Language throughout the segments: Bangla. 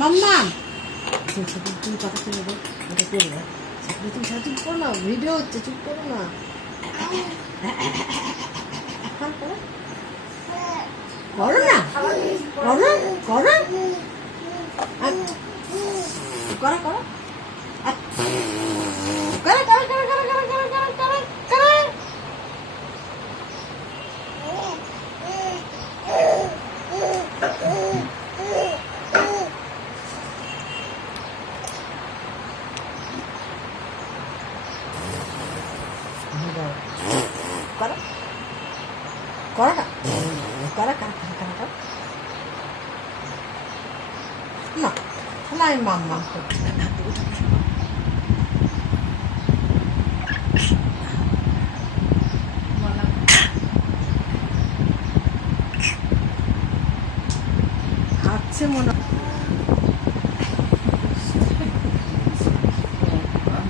মাম্মা তুমি কথা শুনে দেবো, এটা করবে। তুমি চুপ করো না, ভিডিও হচ্ছে, চুপ করো না। করো না, করো করো করো করো না নাই মাম্মা খাচ্ছে মনে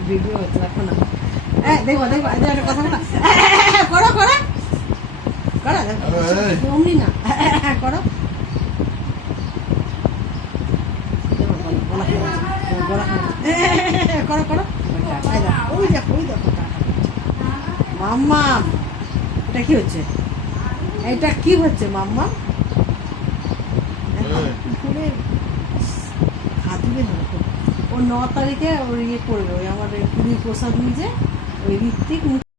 ভিডিও হচ্ছে, দেখো না, দেখো দেখো একটা কথা বলা, করো করো করো অমনি না, করো করো করো ওই দেখো ওই দেখো মাম্মা, এটা কি হচ্ছে, এটা কি হচ্ছে মাম্মা? খাদুরে ও 9 তারিখে ওর ইয়ে করবে, ওই আমার পুরী প্রসাদ নিজে ওই ঋত্বিক